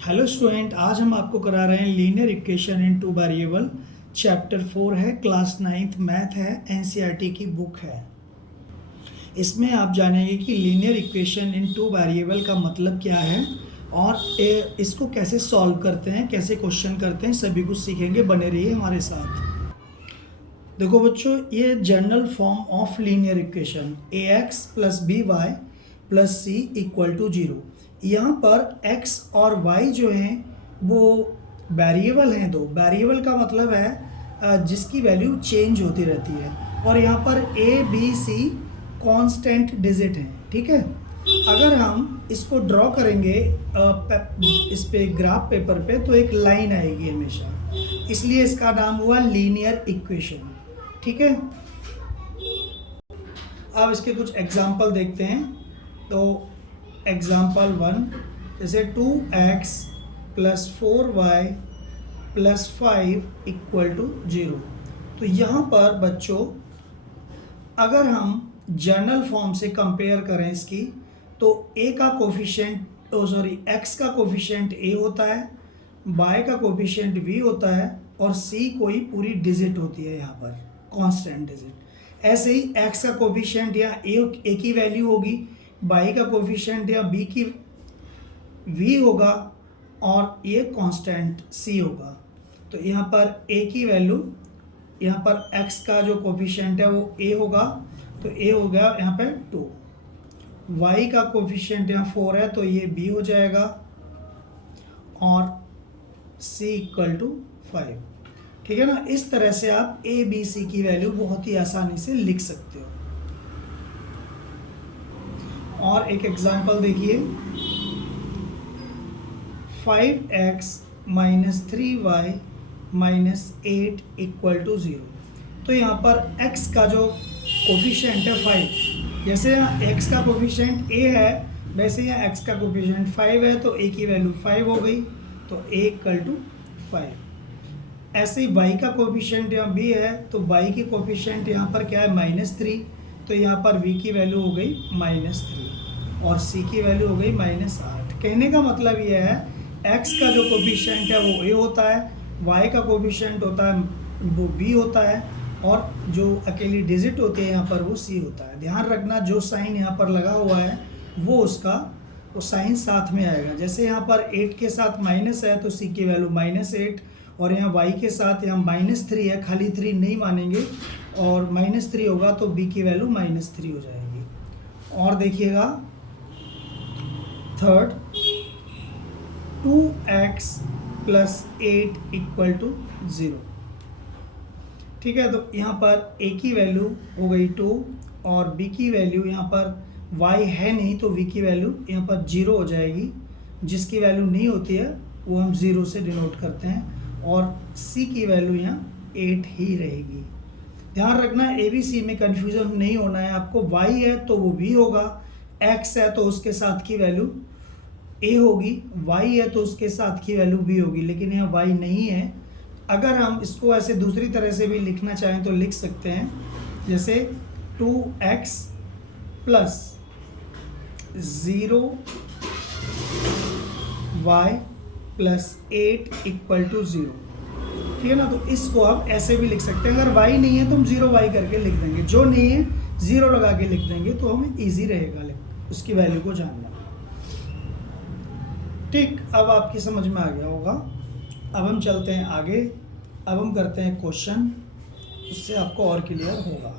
Hello student, आज हम आपको करा रहे हैं linear equation in two variable. Chapter 4 है, क्लास 9th मैथ है, एनसीईआरटी की बुक है। इसमें आप जानेंगे कि linear equation in two variable का मतलब क्या है और इसको कैसे सॉल्व करते हैं, कैसे क्वेश्चन करते हैं, सभी कुछ सीखेंगे। बने रहिए हमारे साथ। देखो बच्चों, ये general form of linear equation ax plus b y plus c equal to 0। यहाँ पर x और y जो हैं वो वेरिएबल हैं। दो वेरिएबल का मतलब है जिसकी वैल्यू चेंज होती रहती है, और यहाँ पर a b c constant digit हैं। ठीक है, अगर हम इसको ड्रॉ करेंगे इस पे ग्राफ पेपर पे तो एक लाइन आएगी हमेशा, इसलिए इसका नाम हुआ लीनियर इक्वेशन। ठीक है, अब इसके कुछ एग्जाम्पल देखते हैं। तो एग्जाम्पल 1, जैसे 2x plus 4y plus 5 equal to 0। तो यहाँ पर बच्चों अगर हम जनरल फॉर्म से कंपेयर करें इसकी, तो a का कोफिशिएंट x का कोफिशिएंट a होता है, y का कोफिशिएंट v होता है, और c कोई पूरी डिजिट होती है, यहाँ पर कांस्टेंट डिजिट। ऐसे ही x का कोफिशिएंट या a की वैल्यू होगी, y का कोफिशिएंट या b की v होगा, और ये कांस्टेंट c होगा। तो यहाँ पर a की वैल्यू, यहाँ पर x का जो कोफिशिएंट है वो a होगा, तो a हो गया यहाँ पे 2। y का कोफिशिएंट यहाँ 4 है, तो ये b हो जाएगा, और c इक्वल टू 5। ठीक है ना। इस तरह से आप a b c की वैल्यू बहुत ही आसानी से लिख सकते हो। और एक एग्जांपल देखिए, 5x minus 3y minus 8 equal to 0। तो यहाँ पर x का जो कोफिशिएंट है 5, जैसे यहाँ x का कोफिशिएंट a है, वैसे यहाँ x का कोफिशिएंट 5 है, तो a की वैल्यू 5 हो गई, तो a इक्वल टू 5। ऐसे ही y का कोफिशिएंट यहाँ b है, तो y की कोफिशिएंट यहाँ पर क्या है -3, तो यहाँ पर v की वैल्यू हो गई -3, और c की वैल्यू हो गई -8। कहने का मतलब ये है x का जो कोफिशिएंट है वो a होता है, y का कोफिशिएंट होता है वो b होता है, और जो अकेली डिजिट होती है यहाँ पर वो c होता है। ध्यान रखना, जो साइन यहाँ पर लगा हुआ है वो उसका वो साइन साथ में आएगा। जैसे यहाँ पर 8 के साथ माइनस है, तो c की वैल्यू -8, और यहाँ y के साथ यहाँ -3 है, खाली 3 नहीं मानेंगे, और -3 होगा तो b की वैल्यू -3 हो जाएगी। और देखिएगा third, 2x plus 8 equal to 0। ठीक है, तो यहाँ पर a की वैल्यू हो गई 2, और b की वैल्यू, यहाँ पर y है नहीं तो v की वैल्यू यहाँ पर 0 हो जाएगी। जिसकी वैल्यू नहीं होती है वो हम 0 से डिनोट करते हैं, और c की वैल्यू यहाँ 8 ही रहेगी। ध्यान रखना, a b c में कन्फ्यूजन नहीं होना है आपको। y है तो वो v होगा, x है तो उसके साथ की वैल्यू a होगी, y है तो उसके साथ की वैल्यू b होगी, लेकिन यहाँ y नहीं है। अगर हम इसको ऐसे दूसरी तरह से भी लिखना चाहें तो लिख सकते हैं, जैसे 2x plus 0 y plus 8 equal to 0। ठीक है ना। तो इसको आप ऐसे भी लिख सकते हैं। अगर y नहीं है तो हम 0y करके लिख देंगे, जो नहीं है 0 लगा के लिख देंगे, तो हमें ईजी रहेगा उसकी वैल्यू को जानना। ठीक, अब आपकी समझ में आ गया होगा। अब हम चलते हैं आगे, अब हम करते हैं क्वेश्चन, उससे आपको और क्लियर होगा।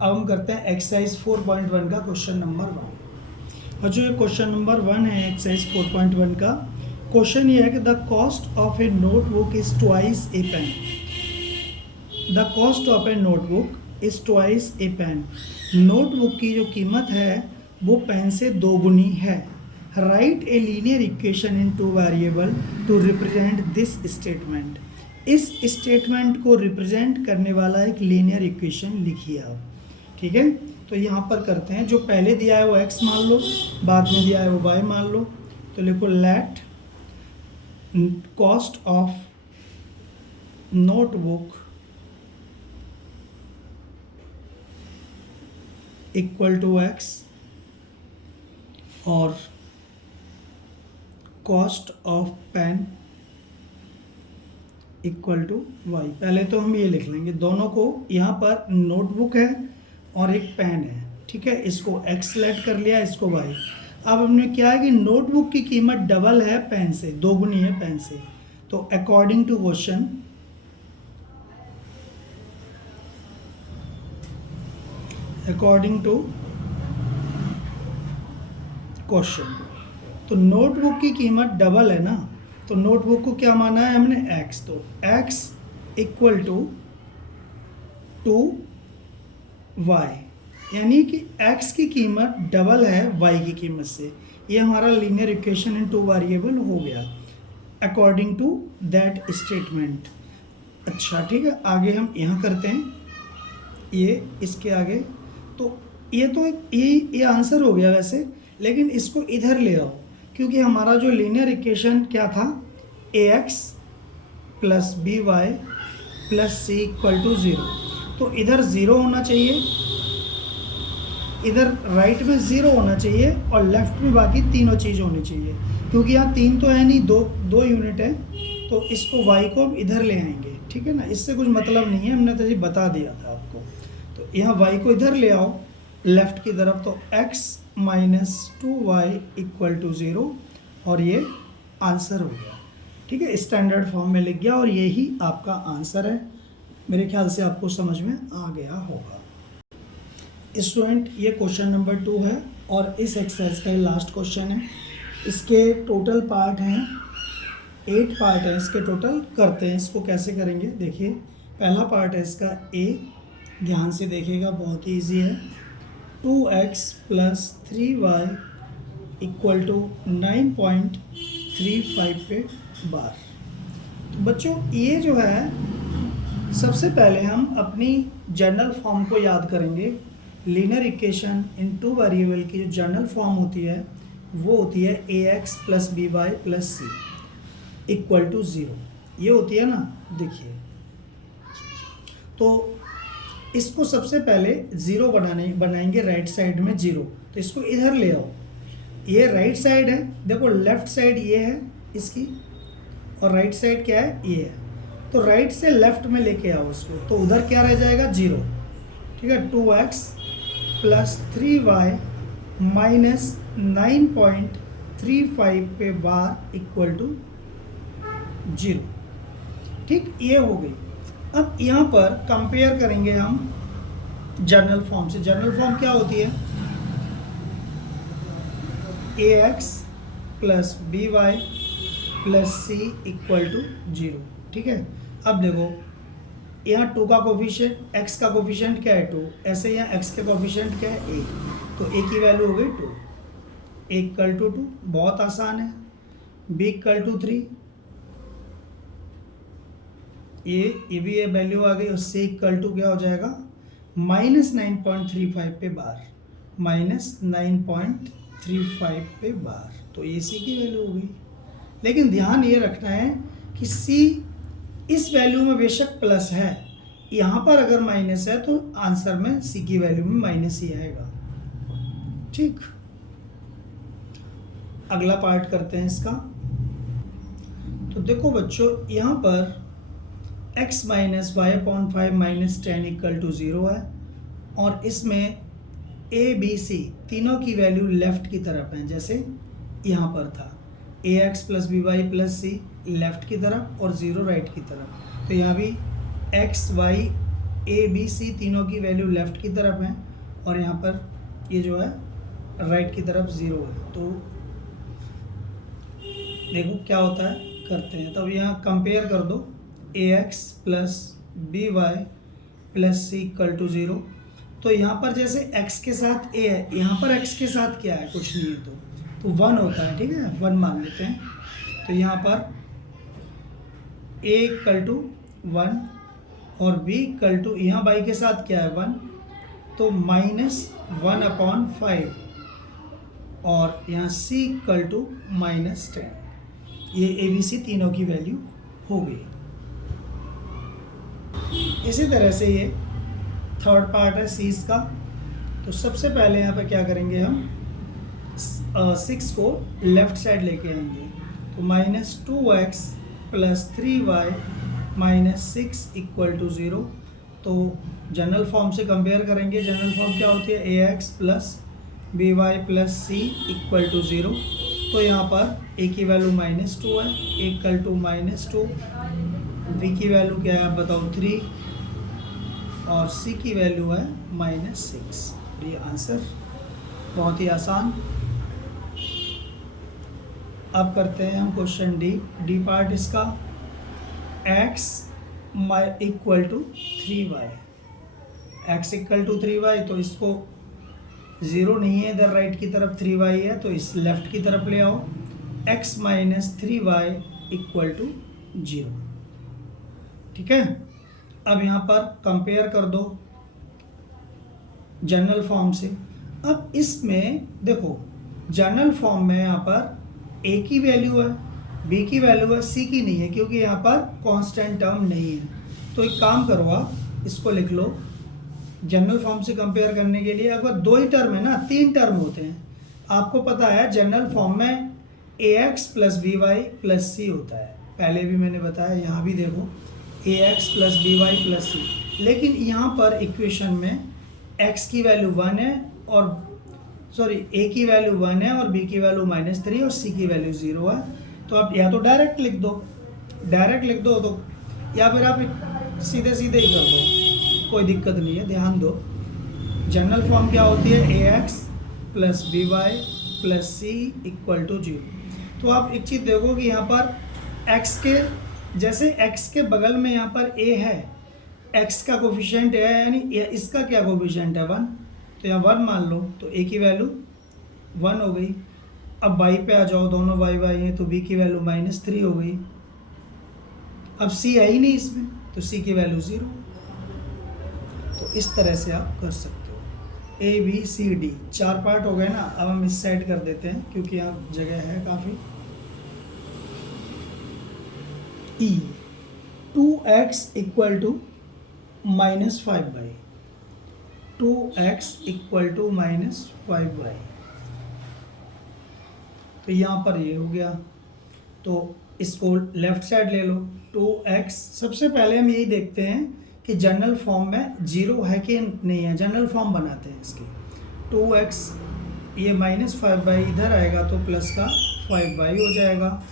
अब हम करते हैं एक्सरसाइज 4.1 का क्वेश्चन नंबर 1। और जो क्वेश्चन नंबर 1 है एक्सरसाइज 4.1 का, क्वेश्चन ये है कि the cost of a notebook is twice a pen. The cost of a notebook is twice a pen. Notebook की जो कीमत है वो पेन से दोगुनी है। Write a linear equation in two variable to represent this statement. इस statement को रिप्रेजेंट करने वाला एक लीनियर इक्वेशन लिखिए आप। ठीक है, तो यहाँ पर करते हैं, जो पहले दिया है वो x मान लो, बाद में दिया है वो y मान लो। तो लिखो let cost of notebook equal to x, और cost of pen equal to y. पहले तो हम ये लिख लेंगे दोनों को, यहाँ पर नोटबुक है और एक पेन है, ठीक है, इसको एक्स सेलेक्ट कर लिया, इसको वाई। अब हमने क्या है कि नोटबुक की कीमत डबल है पेन से, दोगुनी है पेन से, तो according to question, according to question, तो नोटबुक की कीमत डबल है ना, तो नोटबुक को क्या माना है हमने x, तो x इक्वल टू 2y, यानी कि x की कीमत डबल है y की कीमत से। ये हमारा linear equation in two variable हो गया अकॉर्डिंग टू दैट स्टेटमेंट। अच्छा ठीक है, आगे हम यहाँ करते हैं, ये इसके आगे, तो ये आंसर हो गया वैसे, लेकिन इसको इधर ले आओ, क्योंकि हमारा जो लीनियर इक्वेशन क्या था, ax plus b y plus c equal to 0, तो इधर 0 होना चाहिए, इधर राइट में 0 होना चाहिए और लेफ्ट में बाकी तीनों चीज़ होनी चाहिए, क्योंकि यहाँ 3 तो है नहीं, दो यूनिट है, तो इसको y को हम इधर ले आएंगे, ठीक है ना, इससे कुछ मतलब नहीं है, हमने तो ये बता दिया था आपको। तो यहाँ y को इधर ले आओ लेफ्ट की तरफ, तो x minus 2y equal to 0, और ये आंसर हो गया, ठीक है, स्टैंडर्ड फॉर्म में लिख गया, और यही आपका आंसर है। मेरे ख्याल से आपको समझ में आ गया होगा। स्टूडेंट, ये क्वेश्चन नंबर 2 है और इस एक्सरसाइज का लास्ट क्वेश्चन है। इसके टोटल पार्ट हैं 8 पार्ट है इसके टोटल। करते हैं इसको, कैसे करेंगे देखिए। पहला पार्ट है इसका ए, ध्यान से देखिएगा, बहुत ही ईजी है। 2x plus 3y equal to 9.35 पे बार। तो बच्चों ये जो है, सबसे पहले हम अपनी जनरल फॉर्म को याद करेंगे। Linear equation in two variable की जो जनरल फॉर्म होती है वो होती है ax plus b y plus c equal to 0, ये होती है ना। देखिए, तो इसको सबसे पहले 0 बनाएंगे राइट साइड में 0, तो इसको इधर ले आओ, ये राइट साइड है, देखो लेफ्ट साइड ये है इसकी, और राइट साइड क्या है, ये है, तो राइट से लेफ्ट में लेके आओ इसको, तो उधर क्या रह जाएगा 0, ठीक है। 2x प्लस 3y माइनस 9.35 पे बार इक्वल टू 0, ठीक, ये हो गई। अब यहाँ पर कंपेयर करेंगे हम जनरल फॉर्म से। जनरल फॉर्म क्या होती है, ax plus b y plus c equal to 0, ठीक है। अब देखो यहाँ 2 का कोफिशिएंट, x का कोफिशिएंट क्या है 2, ऐसे यहाँ x के कोफिशिएंट क्या है a, तो a की वैल्यू हो गई 2, a इक्वल टू 2, बहुत आसान है। b इक्वल टू 3, ये भी ये वैल्यू आ गई, और c इक्वल टू क्या हो जाएगा माइनस 9.35 पे बार, माइनस 9.35 पे बार, तो ये c की वैल्यू हो गई। लेकिन ध्यान ये रखना है कि c इस वैल्यू में बेशक प्लस है, यहाँ पर अगर माइनस है तो आंसर में c की वैल्यू में माइनस ही आएगा, ठीक। अगला पार्ट करते हैं इसका। तो देखो बच्चों, यहाँ पर x minus y upon 5 minus 10 equal to 0 है, और इसमें a b c तीनों की वैल्यू लेफ्ट की तरफ है, जैसे यहाँ पर था ax plus b y plus c left की तरफ और 0 राइट की तरफ, तो यहाँ भी x y a b c तीनों की वैल्यू लेफ्ट की तरफ है, और यहाँ पर ये जो है राइट की तरफ 0 है। तो देखो क्या होता है, करते हैं। तब यहाँ कंपेयर कर दो, ax plus b y plus c equal to 0, तो यहाँ पर जैसे x के साथ a है, यहाँ पर x के साथ क्या है, कुछ नहीं है, तो 1 होता है, ठीक है, 1 मान लेते हैं। तो यहाँ पर a इक्वल टू 1 और b इक्वल टू, यहाँ y के साथ क्या है 1, तो माइनस 1 अपॉन 5, और यहाँ c इक्वल टू माइनस 10, ये ए बी सी तीनों की वैल्यू हो गई। इसी तरह से ये थर्ड पार्ट है सीज का। तो सबसे पहले यहाँ पे क्या करेंगे, हम 6 को लेफ्ट साइड लेके आएंगे, तो -2x plus 3y minus 6 equal to 0। तो जनरल फॉर्म से कंपेयर करेंगे। जनरल फॉर्म क्या होती है, ax plus by plus c equal to 0। तो यहाँ पर a की वैल्यू -2 है, इक्वल टू -2, v की वैल्यू क्या है आप बताओ 3, और c की वैल्यू है -6। ये आंसर बहुत ही आसान। अब करते हैं हम क्वेश्चन डी पार्ट इसका। x equal to 3y, x equal to 3y, तो इसको 0 नहीं है इधर राइट की तरफ, 3y है, तो इस लेफ्ट की तरफ ले आओ। x minus 3y equal to 0। ठीक है, अब यहाँ पर कंपेयर कर दो जनरल फॉर्म से। अब इसमें देखो जनरल फॉर्म में यहाँ पर a की वैल्यू है, b की वैल्यू है, c की नहीं है, क्योंकि यहाँ पर कांस्टेंट टर्म नहीं है। तो एक काम करो, आप इसको लिख लो जनरल फॉर्म से कंपेयर करने के लिए। अगर 2 ही टर्म है ना, 3 टर्म होते हैं। आपको पता है जनरल फॉर्म में ax plus by plus c होता है, पहले भी मैंने बताया, यहाँ भी देखो ax plus by plus c। लेकिन यहाँ पर इक्वेशन में x की वैल्यू 1 है और a की वैल्यू 1 है और b की वैल्यू -3 और c की वैल्यू 0 है। तो आप या तो डायरेक्ट लिख दो तो, या फिर आप सीधे सीधे ही कर दो, कोई दिक्कत नहीं है। ध्यान दो जनरल फॉर्म क्या होती है, ax plus by plus c equal to 0। तो आप एक चीज़ देखो कि यहाँ पर x के जैसे x के बगल में यहाँ पर a है, x का कोफिशिएंट है, यानी इसका क्या कोफिशिएंट है 1, तो यहाँ 1 मान लो, तो a की वैल्यू 1 हो गई। अब y पे आ जाओ, दोनों y हैं, तो b की वैल्यू -3 हो गई। अब c है ही नहीं इसमें, तो c की वैल्यू 0। तो इस तरह से आप कर सकते हो। a b c d 4 part हो गए ना। अब हम इस साइड कर देते हैं क्योंकि यहाँ जगह है काफ़ी। e 2x equal to -5y, 2x equal to -5y, तो यहाँ पर ये हो गया। तो इसको लेफ्ट साइड ले लो, 2x। सबसे पहले हम यही देखते हैं कि जनरल फॉर्म में 0 है कि नहीं है, जनरल फॉर्म बनाते हैं इसकी। 2x ये -5y इधर आएगा तो प्लस का 5y हो जाएगा।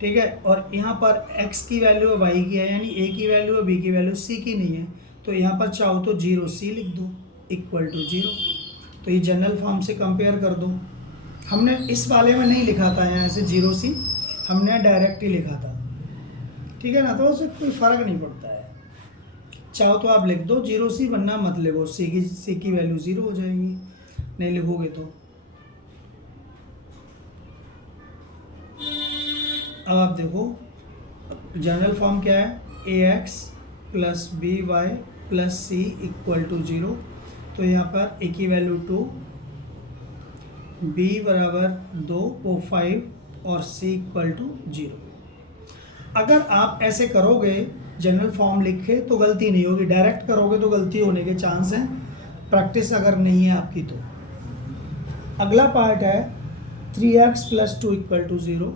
ठीक है, और यहाँ पर x की वैल्यू है, y की है, यानी a की वैल्यू है, b की वैल्यू c की नहीं है, तो यहाँ पर चाहो तो 0c लिख दो इक्वल टू 0। तो ये जनरल फॉर्म से कंपेयर कर दो। हमने इस वाले में नहीं लिखा था यहाँ से 0c, हमने डायरेक्ट ही लिखा था। ठीक है ना, तो उससे कोई फ़र्क नहीं पड़ता है। चाहो तो आप लिख दो 0c, वरना मत लिखो, c की वैल्यू 0 हो जाएगी, नहीं लिखोगे तो। अब आप देखो जनरल फॉर्म क्या है, ax plus by plus c equal to 0। तो यहाँ पर a की वैल्यू 2, b बराबर 2 को 5 और c इक्वल टू 0। अगर आप ऐसे करोगे जनरल फॉर्म लिखे तो गलती नहीं होगी, डायरेक्ट करोगे तो गलती होने के चांस हैं, प्रैक्टिस अगर नहीं है आपकी तो। अगला पार्ट है 3x plus 2 equal to 0,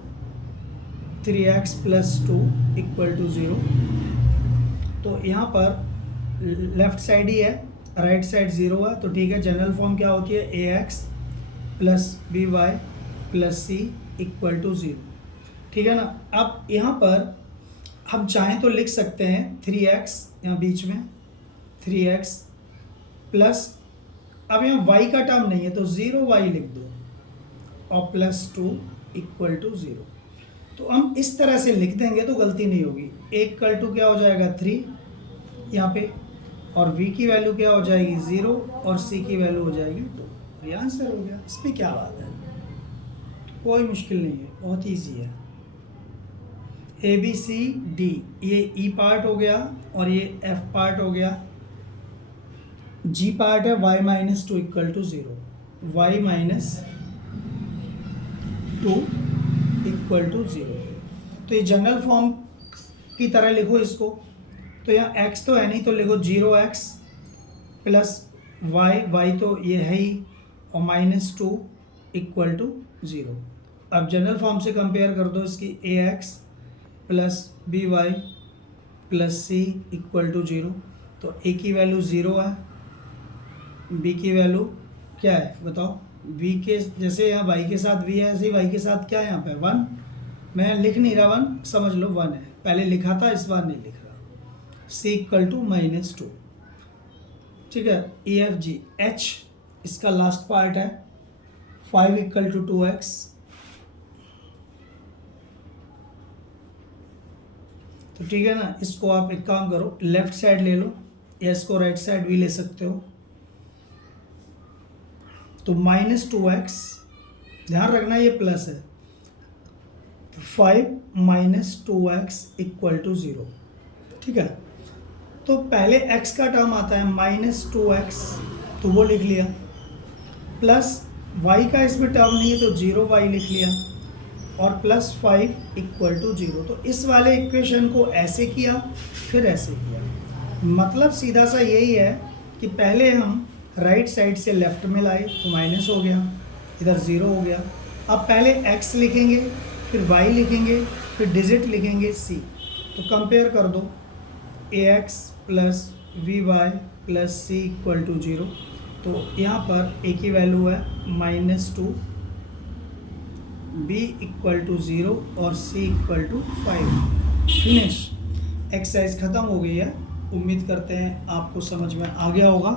3x plus 2 equal to 0। तो यहाँ पर लेफ्ट साइड ही है, राइट साइड 0 है, तो ठीक है। जनरल फॉर्म क्या होती है, ax plus by plus c equal to 0। ठीक है ना। अब यहाँ पर हम चाहें तो लिख सकते हैं 3x, यहाँ बीच में 3x प्लस, अब यहाँ y का टर्म नहीं है तो 0y लिख दो, और प्लस 2 इक्वल टू 0। तो हम इस तरह से लिख देंगे तो गलती नहीं होगी। इक्वल टू क्या हो जाएगा 3 यहाँ पे, और v की वैल्यू क्या हो जाएगी 0, और c की वैल्यू हो जाएगी 2। ये आंसर हो गया। इसमें क्या बात है, कोई मुश्किल नहीं है, बहुत ईजी है। ए बी सी डी, ये ई पार्ट हो गया और ये एफ पार्ट हो गया। जी पार्ट है y minus 2 equal to 0, y minus 2 equal to 0। तो ये जनरल फॉर्म की तरह लिखो इसको। तो यहाँ x तो है नहीं, तो लिखो 0x प्लस y, y तो ये है ही, और -2 इक्वल टू 0। अब जनरल फॉर्म से कंपेयर कर दो इसकी, a x plus b y plus c equal to 0। तो ए की वैल्यू 0 है, बी की वैल्यू क्या है बताओ। वी के जैसे यहाँ वाई के साथ वी है, ऐसे ही वाई के साथ क्या है यहाँ पे 1। मैं लिख नहीं रहा 1, समझ लो 1 है, पहले लिखा था इस बार नहीं लिख रहा। सी इक्वल टू -2, ठीक है। ई एफ जी एच इसका लास्ट पार्ट है 5 इक्वल टू 2x। तो ठीक है ना, इसको आप एक काम करो, लेफ्ट साइड ले लो या इसको राइट साइड भी ले सकते हो। तो -2x, ध्यान रखना ये प्लस है, 5 - 2x इक्वल टू 0, ठीक है। तो पहले x का टर्म आता है -2x, तो वो लिख लिया, प्लस y का इसमें टर्म नहीं है तो 0y लिख लिया, और प्लस 5 इक्वल टू 0। तो इस वाले इक्वेशन को ऐसे किया फिर ऐसे किया, मतलब सीधा सा यही है कि पहले हम राइट साइड से लेफ्ट में लाए तो माइनस हो गया, इधर 0 हो गया। अब पहले x लिखेंगे, फिर y लिखेंगे, फिर डिजिट लिखेंगे c। तो कंपेयर कर दो, ax plus b y plus c equal to 0। तो यहाँ पर a की वैल्यू है -2, b इक्वल टू 0 और c equal to 5। Finish, exercise ख़त्म हो गई है। उम्मीद करते हैं आपको समझ में आ गया होगा।